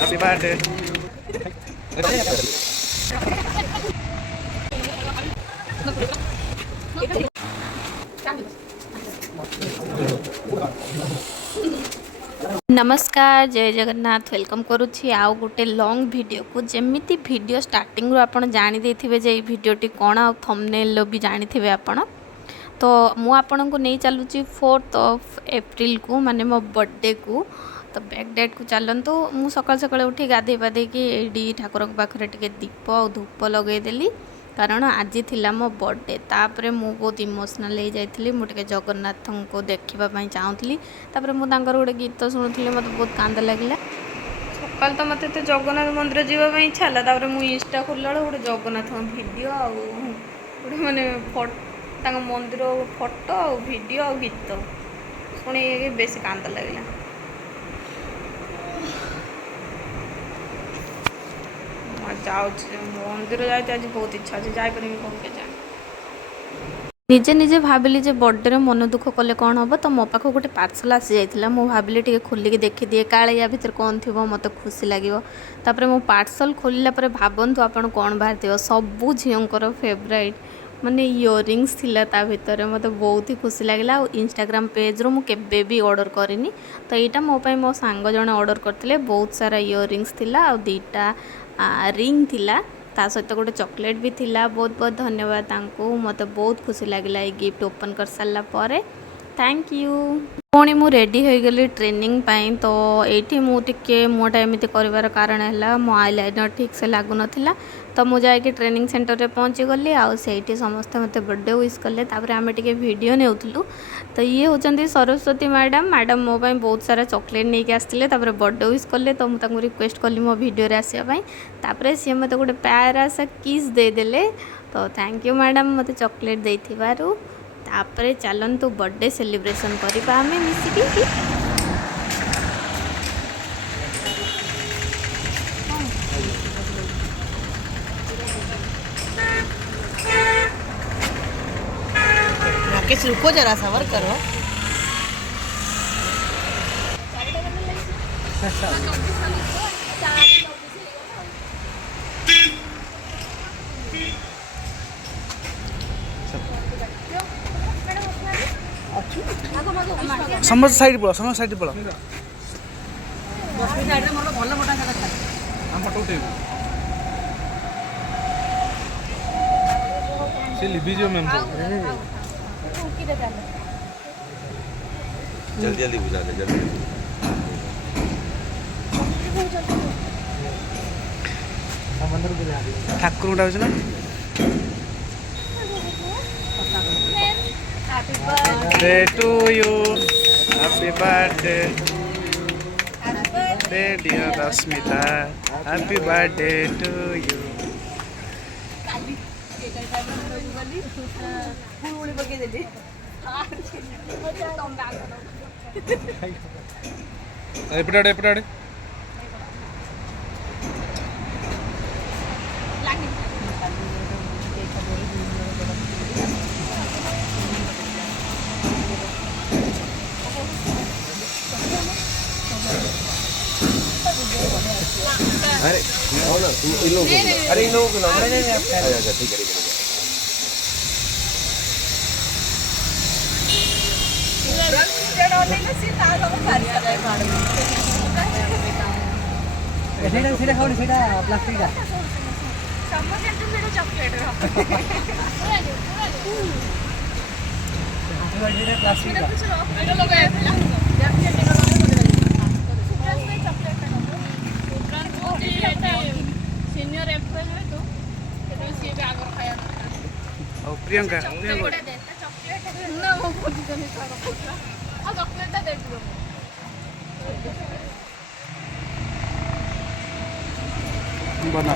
Happy birthday. नमस्कार जय Jagannath welcome करुच्ची आउ गोटे लॉन्ग वीडियो को जमीती वीडियो स्टार्टिंग आपण जानी देथिबे जे ई वीडियोटी कोन आ थंबनेल भी जानी थिबे आपण तो मु आपन को नहीं चलुची 4th ऑफ अप्रैल को माने मो बर्थडे को तो बैक डेट को चलतु मु सकाल सकाल उठी गाधे पाधे कि एडी ठाकुर पाखरे टिके दीप और धूप लगे देली कारण आज थिला मो बर्थडे तापरे मु बहुत इमोशनल हो जाइली मुझे जगन्नाथ को देखापी चाहूली तापर मुझे गोटे गीत शुणुली मत बहुत कांद लगे सकाल तो मत जगन्नाथ मंदिर जावाई इच्छा है मुझे इंस्टा खोलला गोटे जगन्नाथ भिडियो गोटे मानने मंदिर फोटो भिडियो और गीत शुणी बेस कांद लगे मंदिर जाते आज बहुत इच्छा अच्छे जापर कौन के जाए निजे निजे भाविली जे बर्थडे मन दुख कले कौन हम तो मो पाख गोटे पार्सल आसी जाइए मुझे भाविली टे खोलिक देखिदिए काले या भितर कौन थी मत खुशी लगे तापर मो पार्सल खोलला भावतु आप कौन बाहर थो सबू झीर फेवराइट माने इयरिंग्स थिला ता भितर मत बहुत ही खुशी लगे इंस्टाग्राम पेज रो मुझे भी ऑर्डर करिनी तो यहाँ मोपाई मो सांग जड़े ऑर्डर करते बहुत सारा इयरिंग्स थिला आ दीटा रिंग थिला ता सहित गोटे चॉकलेट भी थिला बहुत बहुत धन्यवाद तांको मत बहुत खुशी लगे ये गिफ्ट ओपन कर सारा पर थैंक यू पुणी मु रेडी हो गली ट्रेनिंग पाई तो ये मुझे मुटा एमती कर कारण है मो आईलाइनर ठीक से लगुन तो मुझे जाकि ट्रेनिंग सेंटर में पहुँची गली आईटी समस्ते मत बर्थडे विश कले आम टे भिडियो नेउथलु तो ये होती सरस्वती मैडम मैडम मो बहुत सारा चॉकलेट नहीं आसते बर्थडे विश कले तो मुझे रिक्वेस्ट कली मो भिडियो आसापी सी मत गोटे प्यारा सा किस देदेले तो थैंक यू मैडम मत चॉकलेट देथिबारु तापरे चलतु बर्थडे सेलिब्रेशन करवा आम मिसिकी राकेश रुको जरा सबर करो समझ साइड पड़ा समझ साइड पड़ा फोटो उठेबू से लिबी जो मैम जल्दी जल्दी बुझा दे जल्दी ठाकुर डाउछ ना happy birthday to you happy birthday dear Rashmita happy birthday to you एपड़े अरे इन लोगों अरे इन लोगों को नाम अच्छा ठीक है प्लास्टिक प्रियंका बना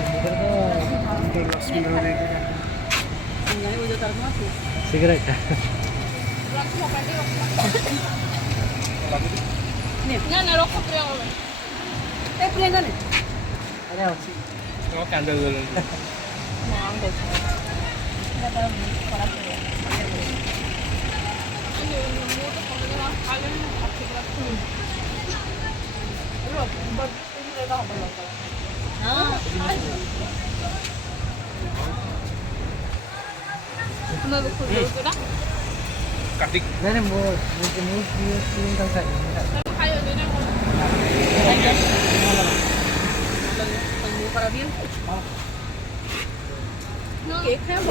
सिगरेट ना रखो प्रियंका ने अरे अच्छी कैंडल काटी नहीं नहीं वो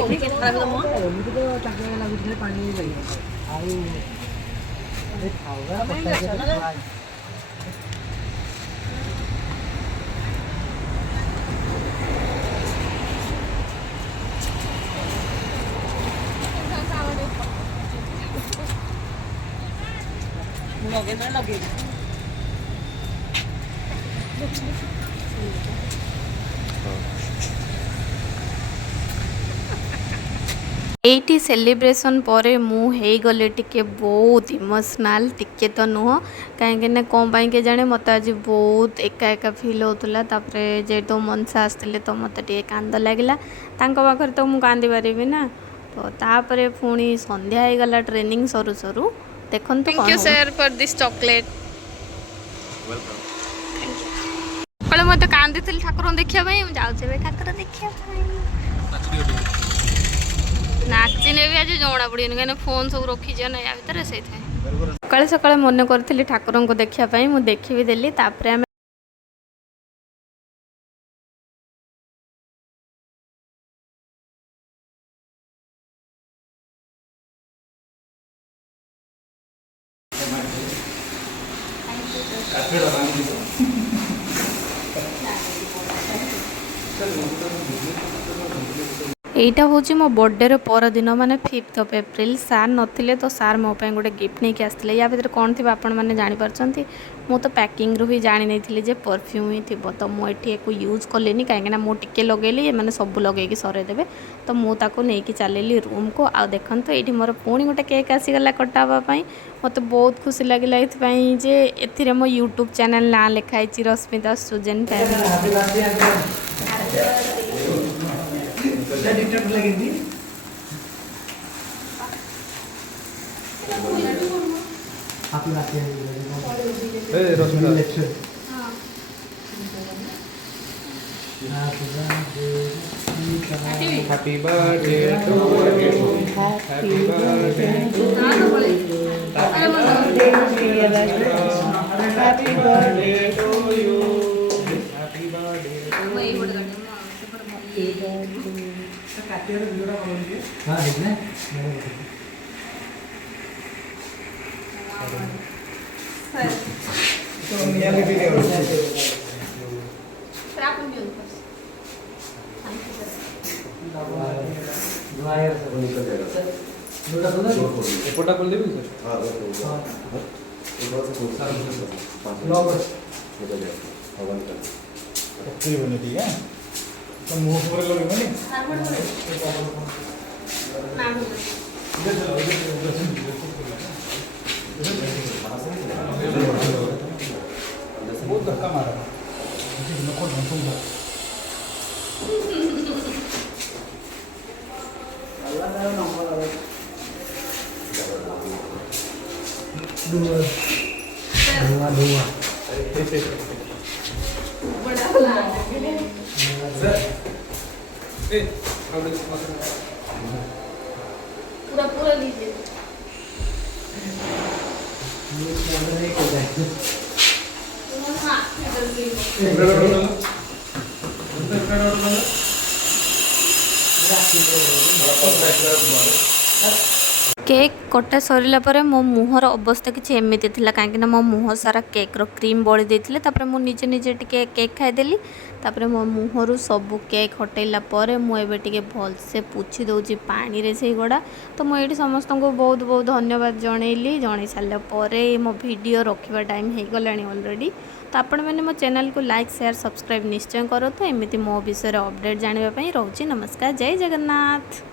ଏମିତି ଖରାପ ତମ ଏମିତି ତ ତାଙ୍କେ ଲାଗୁଥିଲେ ପାଣି ଲାଗିବ ଆଉ ଖାଇବା ଲଗେଇବି ଏଇଠି ସେଲିବ୍ରେସନ୍ ପରେ ମୁଁ ହେଇଗଲି ଟିକେ ବହୁତ ଇମୋସନାଲ୍, ଟିକେ ତ ନୁହଁ କାହିଁକିନା କ'ଣ ପାଇଁ କେଜାଣି ମୋତେ ଆଜି ବହୁତ ଏକା ଏକା ଫିଲ୍ ହେଉଥିଲା। ତାପରେ ଯେହେତୁ ମନସା ଆସିଥିଲେ ତ ମୋତେ ଟିକେ କାନ୍ଦ ଲାଗିଲା, ତାଙ୍କ ପାଖରେ ତ ମୁଁ କାନ୍ଦି ପାରିବି ନା। ତ ତାପରେ ପୁଣି ସନ୍ଧ୍ୟା ହେଇଗଲା ଟ୍ରେନିଂ ସରୁ ସରୁ। ଦେଖନ୍ତୁ Thank you sir for this chocolate. ସକାଳେ ମୁଁ ଏତେ କାନ୍ଦିଥିଲି ଠାକୁରଙ୍କୁ ଦେଖିବା ପାଇଁ, ମୁଁ ଯାଉଛି ଏବେ ଠାକୁର ଦେଖିବା ପାଇଁ। ନାଚିନେ ବି ଆଜି ଜଣା ପଡ଼ିବନି କାହିଁକିନା ଫୋନ୍ ସବୁ ରଖିଛ ନା ୟା ଭିତରେ, ସେଇଥିପାଇଁ। ସକାଳେ ସକାଳେ ମନେ କରିଥିଲି ଠାକୁରଙ୍କୁ ଦେଖିବା ପାଇଁ, ମୁଁ ଦେଖିବି ଦେଲି। ତାପରେ ଆମେ এইটা হচ্ছে ମୋ ବର୍ଥଡେର ପରଦିନ ମାନେ 5th of April। ସାର୍ ନଥିଲେ ତ ସାର୍ ମୋ ପାଇଁ ଗୋଟେ ଗିଫ୍ଟ ନେଇକି ଆସିଥିଲେ। ୟା ଭିତରେ କ'ଣ ଥିବ ଆପଣମାନେ ଜାଣିପାରୁଛନ୍ତି? ମୁଁ ତ ପ୍ୟାକିଂରୁ ହିଁ ଜାଣି ନେଇଥିଲି ଯେ ପରଫ୍ୟୁମ୍ ହିଁ ଥିବ। ତ ମୁଁ ଏଠି ୟାକୁ ୟୁଜ୍ କଲିନି କାହିଁକିନା ମୁଁ ଟିକେ ଲଗେଇଲି, ଏମାନେ ସବୁ ଲଗେଇକି ସରେଇଦେବେ। ତ ମୁଁ ତାକୁ ନେଇକି ଚାଲିଲି ରୁମ୍କୁ। ଆଉ ଦେଖନ୍ତୁ ଏଇଠି ମୋର ପୁଣି ଗୋଟେ କେକ୍ ଆସିଗଲା କଟା ହେବା ପାଇଁ। ମୋତେ ବହୁତ ଖୁସି ଲାଗିଲା ଏଥିପାଇଁ ଯେ ଏଥିରେ ମୋ ୟୁଟ୍ୟୁବ୍ ଚ୍ୟାନେଲ୍ ନାଁ ଲେଖା ହେଇଛି ରଶ୍ମିତା ସୁଜେନ୍ ଫ୍ୟାମିଲି। लगी आप लाते हैं Rashmita happy birthday to you, happy birthday to you, happy birthday to you, happy birthday हाँ देखना तो नियाली भी ले एपोटा खोल देबी सर। हां ओके बने ठीक है। तो मुंह पर लगे बने बहुत धक्का मारा नको ढंसूंगा पूरा लीजिए। केक कटा सरिला परे मो मुहर अवस्था किसी एमती थिला कहीं मो मुह सारा केक्र क्रीम बड़ी देते। तापर मु निजे निजे टिके केक खाईदेली। तापर मो मुहरु सब केक हटेला परे मु एबे टिके भलसे पुछि दउची पानी रे से गड़ा। तो मु एठी समस्त को बहुत बहुत धन्यवाद जनइली। जणई सारा परे मो वीडियो रखिबा टाइम हे गलानी ऑलरेडी। तो आपण मैंने मो चैनल को लाइक शेयर सब्सक्राइब निश्चय करो। तो एमती मो विषय अपडेट जानापी रोची। नमस्कार, जय जगन्नाथ।